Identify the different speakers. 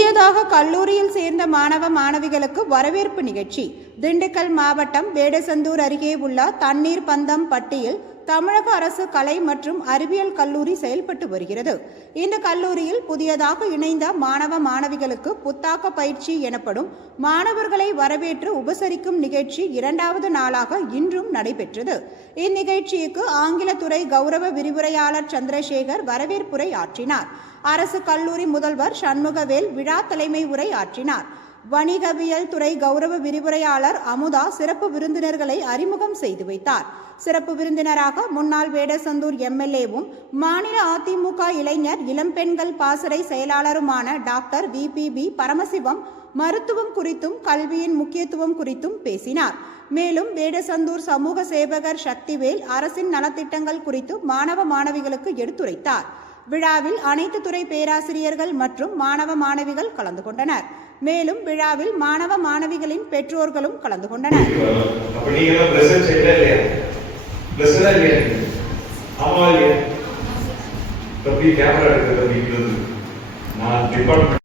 Speaker 1: புதியதாக கல்லூரியில் சேர்ந்த மாணவ மாணவிகளுக்கு வரவேற்பு நிகழ்ச்சி. திண்டுக்கல் மாவட்டம் வேடசந்தூர் அருகே உள்ள தண்ணீர் பந்தம் பட்டியில் தமிழக அரசு கலை மற்றும் அறிவியல் கல்லூரி செயல்பட்டு வருகிறது. இந்த கல்லூரியில் புதியதாக இணைந்த மாணவ மாணவிகளுக்கு புத்தாக்க பயிற்சி எனப்படும் மாணவர்களை வரவேற்று உபசரிக்கும் நிகழ்ச்சி இரண்டாவது நாளாக இன்றும் நடைபெற்றது. இந்நிகழ்ச்சிக்கு ஆங்கிலத்துறை கௌரவ விரிவுரையாளர் சந்திரசேகர் வரவேற்புரை ஆற்றினார். அரசு கல்லூரி முதல்வர் சண்முகவேல் விழா தலைமை உரை ஆற்றினார். வணிகவியல் துறை கௌரவ விரிவுரையாளர் அமுதா சிறப்பு விருந்தினர்களை அறிமுகம் செய்து வைத்தார். சிறப்பு விருந்தினராக முன்னாள் வேடசந்தூர் எம்எல்ஏவும் மாநில அதிமுக இளைஞர் இளம்பெண்கள் பாசறை செயலாளருமான டாக்டர் விபிபி பரமசிவம் மருத்துவம் குறித்தும் கல்வியின் முக்கியத்துவம் குறித்தும் பேசினார். மேலும் வேடசந்தூர் சமூக சேவகர் சக்திவேல் அரசின் நலத்திட்டங்கள் குறித்து மாணவ மாணவிகளுக்கு எடுத்துரைத்தார். விழாவில் அனைத்து துறை பேராசிரியர்கள் மற்றும் மாணவ மாணவிகள் கலந்து கொண்டனர். மேலும் விழாவில் மாணவ மாணவிகளின் பெற்றோர்களும் கலந்து கொண்டனர்.
Speaker 2: நான் டிபார்ட்மெண்ட்